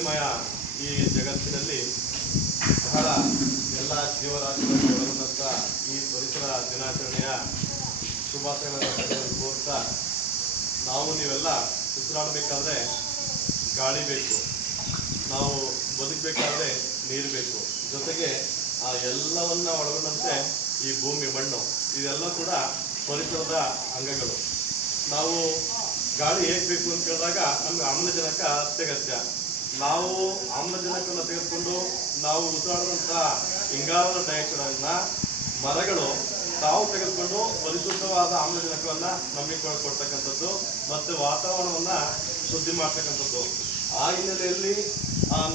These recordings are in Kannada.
ವೈವಿಧ್ಯಮಯ ಈ ಜಗತ್ತಿನಲ್ಲಿ ಬಹಳ ಎಲ್ಲ ಜೀವರಾಶಿಗಳನ್ನು ಒಳಗೊಂಡಂಥ ಈ ಪರಿಸರ ದಿನಾಚರಣೆಯ ಶುಭಾಶಯಗಳನ್ನು ಕೋರ್ತಾ, ನಾವು ನೀವೆಲ್ಲ ಉಸಿರಾಡಬೇಕಾದ್ರೆ ಗಾಳಿ ಬೇಕು, ನಾವು ಬದುಕಬೇಕಾದ್ರೆ ನೀರು ಬೇಕು, ಜೊತೆಗೆ ಆ ಎಲ್ಲವನ್ನ ಒಳಗೊಂಡಂತೆ ಈ ಭೂಮಿ ಮಣ್ಣು ಇದೆಲ್ಲ ಕೂಡ ಪರಿಸರದ ಅಂಗಗಳು. ನಾವು ಗಾಳಿ ಹೇಗೆ ಬೇಕು ಅಂತ ಕೇಳಿದಾಗ ನಮ್ಗೆ ಆಮ್ಲಜನಕ ಅತ್ಯಗತ್ಯ. ನಾವು ಆಮ್ಲಜನಕವನ್ನು ತೆಗೆದುಕೊಂಡು ನಾವು ಉಸಿರಾಡುವಂಥ ಇಂಗಾಲದ ಡೈಆಕ್ಸೈಡ್ ಅನ್ನ ಮರಗಳು ತಾವು ತೆಗೆದುಕೊಂಡು ಪರಿಶುದ್ಧವಾದ ಆಮ್ಲಜನಕವನ್ನ ನಮಗೆ ಕೊಡ್ತಕ್ಕಂಥದ್ದು ಮತ್ತು ವಾತಾವರಣವನ್ನ ಶುದ್ಧಿ ಮಾಡ್ತಕ್ಕಂಥದ್ದು. ಆ ಹಿನ್ನೆಲೆಯಲ್ಲಿ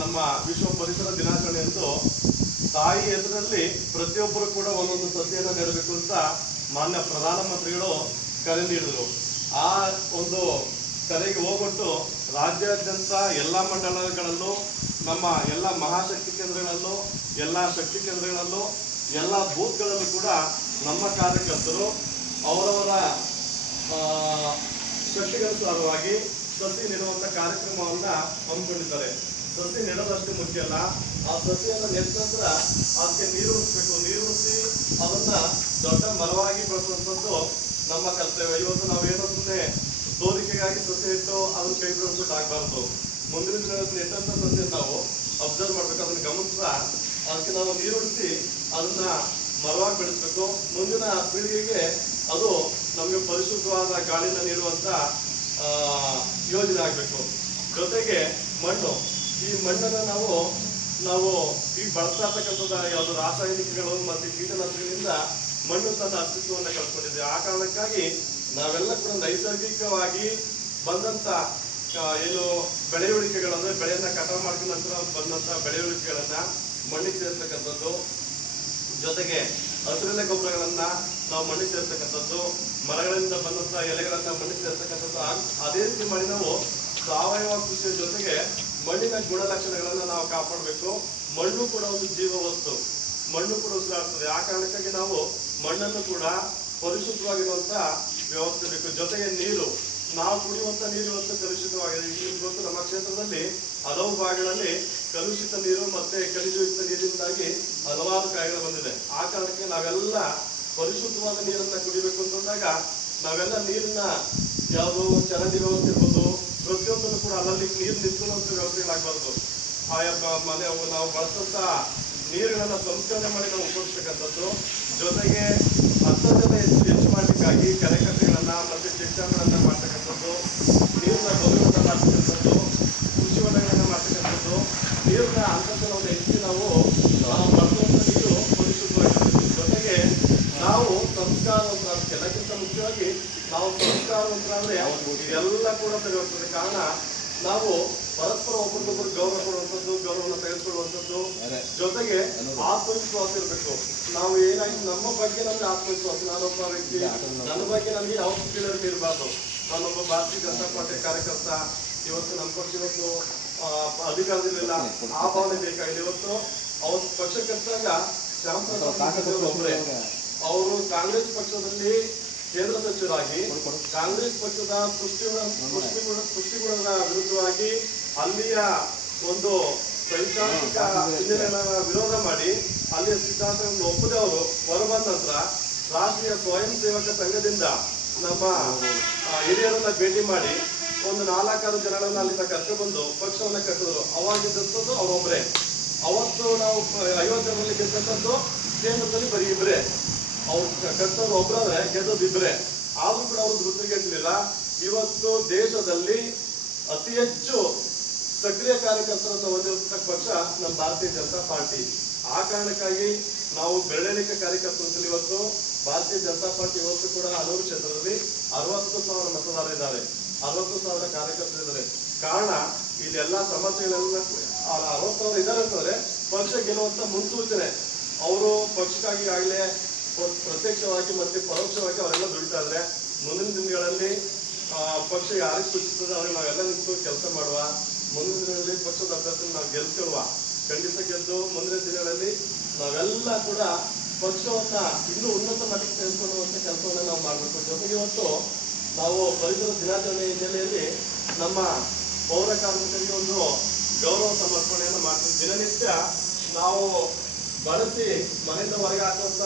ನಮ್ಮ ವಿಶ್ವ ಪರಿಸರ ದಿನಾಚರಣೆ ಎಂದು ತಾಯಿ ಹೆಸರಲ್ಲಿ ಪ್ರತಿಯೊಬ್ಬರು ಕೂಡ ಒಂದೊಂದು ಸಸಿಯನ್ನು ನೆಡಬೇಕು ಅಂತ ಮಾನ್ಯ ಪ್ರಧಾನಮಂತ್ರಿಗಳು ಕರೆ ನೀಡಿದರು. ಆ ಒಂದು ಕರೆಗೆ ಹೋಗ್ಬಿಟ್ಟು ರಾಜ್ಯಾದ್ಯಂತ ಎಲ್ಲ ಮಂಡಲಗಳಲ್ಲೂ, ನಮ್ಮ ಎಲ್ಲ ಮಹಾಶಕ್ತಿ ಕೇಂದ್ರಗಳಲ್ಲೂ, ಎಲ್ಲ ಶಕ್ತಿ ಕೇಂದ್ರಗಳಲ್ಲೂ, ಎಲ್ಲ ಬೂತ್ಗಳಲ್ಲೂ ಕೂಡ ನಮ್ಮ ಕಾರ್ಯಕರ್ತರು ಅವರವರ ಶಕ್ತಿಗನುಸಾರವಾಗಿ ಸಸಿ ನೆಡುವಂಥ ಕಾರ್ಯಕ್ರಮವನ್ನ ಹಮ್ಮಿಕೊಂಡಿದ್ದಾರೆ. ಸಸಿ ನೆಡೋದಷ್ಟು ಮುಖ್ಯ ಅಲ್ಲ, ಆ ಸಸಿಯನ್ನು ನೆಟ್ಟ ನಂತರ ಅದಕ್ಕೆ ನೀರು ಉಣಿಸ್ಬೇಕು. ನೀರು ಉಣಿಸಿ ಅದನ್ನ ದೊಡ್ಡ ಮರವಾಗಿ ಬೆಳೆಸುವಂಥದ್ದು ನಮ್ಮ ಕರ್ತವ್ಯ. ಇವತ್ತು ನಾವೇನೋ ಸುಮ್ಮನೆ ತೋರಿಕೆಗಾಗಿ ಸಸಿ ಇಟ್ಟು ಅದನ್ನ ಕೈ ಬಿಡೋದು ಆಗಬಾರ್ದು. ಮುಂದಿನ ದಿನಗಳಲ್ಲಿ ನೆಟ್ಟಂತ ಸಸಿಯನ್ನು ನಾವು ಅಬ್ಸರ್ವ್ ಮಾಡ್ಬೇಕು, ಅದನ್ನ ಗಮನಿಸ್ತಾ ಅದಕ್ಕೆ ನಾವು ನೀರು ಉಣಿಸಿ ಅದನ್ನ ಮರವಾಗಿ ಬೆಳೆಸ್ಬೇಕು. ಮುಂದಿನ ಪೀಳಿಗೆಗೆ ಅದು ನಮಗೆ ಪರಿಶುದ್ಧವಾದ ಗಾಳಿನ ನೀಡುವಂತ ಯೋಜನೆ ಆಗಬೇಕು. ಜೊತೆಗೆ ಮಣ್ಣು, ಈ ಮಣ್ಣನ್ನು ನಾವು ಈಗ ಬಳಸ್ತಾ ಇರ್ತಕ್ಕಂಥದ್ದು ಯಾವುದು ರಾಸಾಯನಿಕಗಳು ಮತ್ತು ಕೀಟನಾಶಕಗಳಿಂದ ಮಣ್ಣು ತನ್ನ ಅಸ್ತಿತ್ವವನ್ನು ಕಳ್ಕೊಂಡಿದೆ. ಆ ಕಾರಣಕ್ಕಾಗಿ ನಾವೆಲ್ಲ ಕೂಡ ನೈಸರ್ಗಿಕವಾಗಿ ಬಂದಂತ ಏನು ಬೆಳೆಯುಳಿಕೆಗಳಂದ್ರೆ ಬೆಳೆಯನ್ನ ಕಟಾವು ಮಾಡಿದ ನಂತರ ಬಂದಂತ ಬೆಳೆಯುಳಿಕೆಗಳನ್ನ ಮಣ್ಣಿಗೆ ಸೇರ್ತಕ್ಕಂಥದ್ದು, ಜೊತೆಗೆ ಹಸಿರೆಲೆ ಗೊಬ್ಬರಗಳನ್ನ ನಾವು ಮಣ್ಣಿಗೆ ಸೇರ್ತಕ್ಕಂಥದ್ದು, ಮರಗಳಿಂದ ಬಂದಂತ ಎಲೆಗಳನ್ನ ಮಣ್ಣಿಗೆ ಸೇರ್ತಕ್ಕಂಥದ್ದು. ಅದೇ ರೀತಿ ಮಾಡಿ ನಾವು ಸಾವಯವ ಕೃಷಿಯ ಜೊತೆಗೆ ಮಣ್ಣಿನ ಗುಣಲಕ್ಷಣಗಳನ್ನ ನಾವು ಕಾಪಾಡಬೇಕು. ಮಣ್ಣು ಕೂಡ ಒಂದು ಜೀವ ವಸ್ತು, ಮಣ್ಣು ಕೂಡ ಉಸಿರಾಡ್ತದೆ. ಆ ಕಾರಣಕ್ಕಾಗಿ ನಾವು ಮಣ್ಣನ್ನು ಕೂಡ ಪರಿಶುದ್ಧವಾಗಿರುವಂತ ವ್ಯವಸ್ಥೆ ಬೇಕು. ಜೊತೆಗೆ ನೀರು, ನಾವು ಕುಡಿಯುವಂತ ನೀರು ಇವತ್ತು ಕಲುಷಿತವಾಗಿದೆ. ಇವತ್ತು ನಮ್ಮ ಕ್ಷೇತ್ರದಲ್ಲಿ ಹಲವು ಭಾಗಗಳಲ್ಲಿ ಕಲುಷಿತ ನೀರು ಮತ್ತೆ ಖನಿಜಯುಕ್ತ ನೀರಿನಿಂದಾಗಿ ಹಲವಾರು ಕಾಯಿಲೆ ಬಂದಿದೆ. ಆ ಕಾರಣಕ್ಕೆ ನಾವೆಲ್ಲ ಪರಿಶುದ್ಧವಾದ ನೀರನ್ನ ಕುಡಿಬೇಕು ಅಂತಂದಾಗ ನಾವೆಲ್ಲ ನೀರನ್ನ ಯಾವುದು ಚರಂಡಿ ವ್ಯವಸ್ಥೆ ಇರ್ಬೋದು, ಪ್ರತಿಯೊಂದನ್ನು ಕೂಡ ಅಲ್ಲಲ್ಲಿ ನೀರು ನಿಂತ್ಕೊಳ್ಳುವಂತ ವ್ಯವಸ್ಥೆಗಳಾಗಬಾರ್ದು. ಆಯಾ ಮನೆ ನಾವು ಬಳಸಂತ ನೀರುಗಳನ್ನ ಸಂಸ್ಕರಣೆ ಮಾಡಿ ನಾವು ಉಪಯೋಗಿಸ್ತಕ್ಕಂಥದ್ದು. ಜೊತೆಗೆ ಅಂತರ್ಜಲ ಹೆಚ್ಚು ಮಾಡಲಿಕ್ಕಾಗಿ ಕೆರೆಕಟ್ಟೆಗಳನ್ನ ಮತ್ತೆ ಚೆಕ್ಡಾಮ್ಗಳನ್ನ ಮಾಡ್ತಕ್ಕಂಥದ್ದು, ನೀರಿನ ಬದುಕನ್ನ ಮಾಡ್ತಕ್ಕಂಥದ್ದು, ಕೃಷಿ ಹೊಂಡಗಳನ್ನ ಮಾಡ್ತಕ್ಕಂಥದ್ದು, ನೀರಿನ ಅಂತರ್ಜಲವನ್ನು ಹೆಚ್ಚಿ ನಾವು ಬಳಸುವಂತ ನೀರು ಪರಿಶುದ್ಧವಾಗಿರ್ಬೇಕು. ಜೊತೆಗೆ ನಾವು ಸಂಸ್ಕಾರವಂತರ, ಎಲ್ಲಕ್ಕಿಂತ ಮುಖ್ಯವಾಗಿ ನಾವು ಸಂಸ್ಕಾರವಂತರಾದ್ರೆ ಎಲ್ಲ ಕೂಡ ಸರಿ ಹೋಗ್ತದೆ. ಕಾರಣ ನಾವು ಪರಸ್ಪರ ಒಬ್ಬರಿಗೊಬ್ಬರು ಗೌರವ ಕೊಡುವಂಥದ್ದು, ಗೌರವವನ್ನು ತೆಗೆದುಕೊಳ್ಳುವಂಥದ್ದು, ಜೊತೆಗೆ ಆತ್ಮವಿಶ್ವಾಸ ಇರಬೇಕು. ನಾವು ಏನಾಗಿ ನಮ್ಮ ಬಗ್ಗೆ ನಮ್ಗೆ ಆತ್ಮವಿಶ್ವಾಸ, ನಾನೊಬ್ಬ ವ್ಯಕ್ತಿ, ನನ್ನ ಬಗ್ಗೆ ನಮ್ಗೆ ಯಾವ ಕೀಳರಿಮೆ ಇರಬಾರ್ದು. ನಾನೊಬ್ಬ ಭಾರತೀಯ ಜನತಾ ಪಾರ್ಟಿ ಕಾರ್ಯಕರ್ತ, ಇವತ್ತು ನಮ್ಮ ಪಕ್ಷ ಇವತ್ತು ಅಧಿಕಾರದಲ್ಲಿಲ್ಲ, ಆ ಭಾವನೆ ಬೇಕಾಗಿದೆ. ಇವತ್ತು ಅವ್ರ ಪಕ್ಷಕ್ಕಿದ್ದಾಗ ಶ್ಯಾಮ್ ಪ್ರಸಾದ್ ಒಬ್ಬರೇ, ಅವರು ಕಾಂಗ್ರೆಸ್ ಪಕ್ಷದಲ್ಲಿ ಕೇಂದ್ರ ಸಚಿವರಾಗಿ ಕಾಂಗ್ರೆಸ್ ಪಕ್ಷದ ಪುಷ್ಟಿಗುಣದ ವಿರುದ್ಧವಾಗಿ ಅಲ್ಲಿಯ ಒಂದು ಸೈದ್ಧಾಂತಿಕ ಹಿನ್ನೆಲೆಯನ್ನು ವಿರೋಧ ಮಾಡಿ ಅಲ್ಲಿಯ ಸಿದ್ಧಾಂತವನ್ನು ಒಪ್ಪದೆ ಅವರು ಹೊರಬಂದ ನಂತರ ರಾಷ್ಟ್ರೀಯ ಸ್ವಯಂ ಸೇವಕ ಸಂಘದಿಂದ ನಮ್ಮ ಹಿರಿಯರನ್ನ ಭೇಟಿ ಮಾಡಿ ಒಂದು 4-6 ಜನಗಳನ್ನ ಅಲ್ಲಿಂದ ಕರ್ಕೊಂಡ್ಬಂದು ಪಕ್ಷವನ್ನ ಕಟ್ಟಿದ್ರು. ಅವಾಗಿದ್ದಂಥದ್ದು ಅವರೊಬ್ಬರೇ. ಅವತ್ತು ನಾವು 50 ಜನರಲ್ಲಿ ಗೆದ್ದಂಥದ್ದು ಕೇಂದ್ರದಲ್ಲಿ ಬರೀ ಇಬ್ಬರೇ. ಅವ್ರು ಕಟ್ಟೋದು ಒಬ್ಬರಾದ್ರೆ ಗೆದ್ದೋದು ಇಬ್ಬರೇ. ಆದ್ರೂ ಕೂಡ ಅವರು ಧೃತಿಗೆಟ್ಟಲಿಲ್ಲ. ಇವತ್ತು ದೇಶದಲ್ಲಿ ಅತಿ ಹೆಚ್ಚು ಸಕ್ರಿಯ ಕಾರ್ಯಕರ್ತರನ್ನು ಹೊಂದಿರತಕ್ಕ ಪಕ್ಷ ನಮ್ಮ ಭಾರತೀಯ ಜನತಾ ಪಾರ್ಟಿ. ಆ ಕಾರಣಕ್ಕಾಗಿ ನಾವು ಬೆರಳೆಣಿಕೆ ಕಾರ್ಯಕರ್ತರಲ್ಲಿ ಇವತ್ತು ಭಾರತೀಯ ಜನತಾ ಪಾರ್ಟಿ ಇವತ್ತು ಕೂಡ ಹಲವು ಕ್ಷೇತ್ರದಲ್ಲಿ 60,000 ಮತದಾರರಿದ್ದಾರೆ, 60,000 ಕಾರ್ಯಕರ್ತರಿದ್ದಾರೆ. ಕಾರಣ ಇಲ್ಲಿ ಎಲ್ಲಾ ಸಮಸ್ಯೆಗಳೆಲ್ಲ 60,000 ಇದ್ದಾರೆ ಅಂತಂದ್ರೆ ಪಕ್ಷ ಗೆಲ್ಲುವಂತ ಮುನ್ಸೂಚನೆ. ಅವರು ಪಕ್ಷಕ್ಕಾಗಿ ಆಗಲೇ ಪ್ರತ್ಯಕ್ಷವಾಗಿ ಮತ್ತೆ ಪರೋಕ್ಷವಾಗಿ ಅವರೆಲ್ಲ ದುಡಿತಾ ಇದ್ರೆ ಮುಂದಿನ ದಿನಗಳಲ್ಲಿ ಪಕ್ಷ ಯಾರಿಗೆ ಸೂಚಿಸ್ತದೆ ಅವ್ರಿಗೆ ನಾವೆಲ್ಲ ನಿಂತು ಕೆಲಸ ಮಾಡುವ. ಮುಂದಿನ ದಿನಗಳಲ್ಲಿ ಪಕ್ಷದ ಅಭ್ಯರ್ಥಿ ನಾವು ಗೆಲ್ಸಿಕೊಳ್ಳುವ, ಖಂಡಿತ ಗೆದ್ದು ಮುಂದಿನ ದಿನಗಳಲ್ಲಿ ನಾವೆಲ್ಲ ಕೂಡ ಪಕ್ಷವನ್ನ ಇನ್ನೂ ಉನ್ನತ ಮಟ್ಟಕ್ಕೆ ತೆಗೆದುಕೊಳ್ಳುವಂತ ಕೆಲಸವನ್ನ ನಾವು ಮಾಡಬೇಕು. ಜೊತೆಗೆ ಇವತ್ತು ನಾವು ಪರಿಸರ ದಿನಾಚರಣೆ ಹಿನ್ನೆಲೆಯಲ್ಲಿ ನಮ್ಮ ಪೌರ ಕಾರ್ಮಿಕರಿಗೆ ಒಂದು ಗೌರವ ಸಮರ್ಪಣೆಯನ್ನು ಮಾಡ್ತೀವಿ. ದಿನನಿತ್ಯ ನಾವು ಬಳಸಿ ಮನೆಯಿಂದ ಹೊರಗೆ ಹಾಕುವಂತ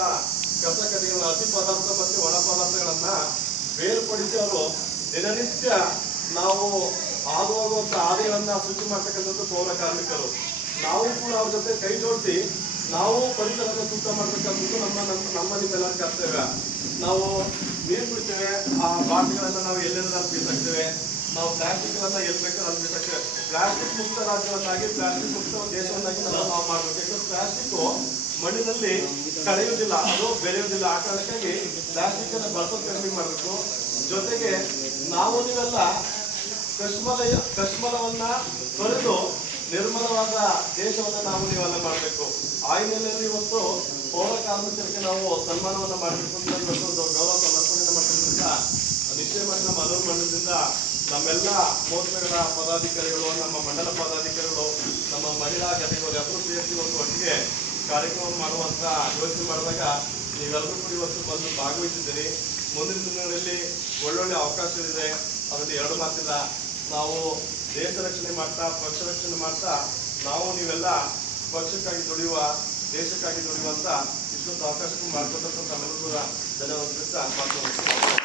ಕಸ ಕಡ್ಡಿಗಳ ಹಸಿ ಪದಾರ್ಥ ಮತ್ತು ಒಣ ಪದಾರ್ಥಗಳನ್ನ ಬೇರ್ಪಡಿಸಿ ಅವರು ದಿನನಿತ್ಯ ನಾವು ಹಾದು ಹೋಗುವಂತ ಹಾದಿಗಳನ್ನ ಶುಚಿ ಮಾಡ್ತಕ್ಕಂಥದ್ದು ಪೌರ ಕಾರ್ಮಿಕರು. ನಾವು ಕೂಡ ಅವ್ರ ಜೊತೆ ಕೈ ಜೋಡಿಸಿ ನಾವು ಪರಿಸರವನ್ನು ಶುದ್ಧ ಮಾಡ್ಬೇಕಂತದ್ದು ನಮ್ಮ ನಿಮ್ಮೆಲ್ಲರ ಕರ್ತವ್ಯ. ನಾವು ನೀರು ಬಿಡ್ತೇವೆ, ಆ ಬಾಟಲಿಗಳನ್ನ ನಾವು ಎಲ್ಲೆಲ್ಲ ಬೀಸಾಕ್ತೇವೆ, ನಾವು ಪ್ಲಾಸ್ಟಿಕ್ ಗಳನ್ನ ಎಲ್ಲಿ ಬೇಕಾದ್ರೆ ಅಲ್ಲಿ ಬೀಸಾಕ್ತೇವೆ. ಪ್ಲಾಸ್ಟಿಕ್ ಮುಕ್ತ ರಾಜ್ಯವನ್ನಾಗಿ ಪ್ಲಾಸ್ಟಿಕ್ ಮುಕ್ತ ದೇಶವನ್ನಾಗಿ ನಾವು ಮಾಡ್ಬೇಕು. ಯಾಕಂದ್ರೆ ಪ್ಲಾಸ್ಟಿಕ್ ಮಣ್ಣಿನಲ್ಲಿ ಕಳೆಯುವುದಿಲ್ಲ, ಅದು ಬೆಳೆಯುವುದಿಲ್ಲ. ಆ ಕಾರಣಕ್ಕಾಗಿ ಪ್ಲಾಸ್ಟಿಕ್ ಅನ್ನ ಬಳಸೋದು ಕಡಿಮೆ ಮಾಡಬೇಕು. ಜೊತೆಗೆ ನಾವು ನೀವೆಲ್ಲ ಕಶ್ಮಲವನ್ನ ತೊರೆದು ನಿರ್ಮಲವಾದ ದೇಶವನ್ನ ನಾವು ನೀವೆಲ್ಲ ಮಾಡಬೇಕು. ಆ ಹಿನ್ನೆಲೆಯಲ್ಲಿ ಇವತ್ತು ಪೌರ ಕಾರ್ಮಿಕರಿಗೆ ನಾವು ಸನ್ಮಾನವನ್ನ ಮಾಡಬೇಕು ಅಂತ ಇವತ್ತೊಂದು ಗೌರವ ಸಮರ್ಪಣೆಯನ್ನು ಮಾಡಿದ್ರಿಂದ ನಿಶ್ಚಯ ಮಾಡಿ ನಮ್ಮ ಹಲವು ಮಂಡಲದಿಂದ ನಮ್ಮೆಲ್ಲ ಮೋರ್ಚಾಗಳ ಪದಾಧಿಕಾರಿಗಳು, ನಮ್ಮ ಮಂಡಲ ಪದಾಧಿಕಾರಿಗಳು, ನಮ್ಮ ಮಹಿಳಾ ಘಟಕಗಳು ಎಲ್ಲರೂ ಸೇರಿಸಿ ಒಂದು ಒಟ್ಟಿಗೆ ಕಾರ್ಯಕ್ರಮ ಮಾಡುವಂತ ಯೋಚನೆ ಮಾಡಿದಾಗ ನೀವೆಲ್ಲರೂ ಕೂಡ ಇವತ್ತು ಬಂದು ಭಾಗವಹಿಸಿದ್ದೀರಿ. ಮುಂದಿನ ದಿನಗಳಲ್ಲಿ ಒಳ್ಳೊಳ್ಳೆ ಅವಕಾಶಗಳಿದೆ, ಅದರಲ್ಲಿ ಎರಡು ಮಾತಿಲ್ಲ. ನಾವು ದೇಶ ರಕ್ಷಣೆ ಮಾಡ್ತಾ, ಪಕ್ಷ ರಕ್ಷಣೆ ಮಾಡ್ತಾ, ನಾವು ನೀವೆಲ್ಲ ಪಕ್ಷಕ್ಕಾಗಿ ದುಡಿಯುವ, ದೇಶಕ್ಕಾಗಿ ದುಡಿಯುವಂತ ಇಷ್ಟೊಂದು ಅವಕಾಶಕ್ಕೂ ಮಾಡ್ಕೊತಕ್ಕಂಥ ನಮ್ಮೆಲ್ಲರೂ ಧನ್ಯವಾದ ಮಾತು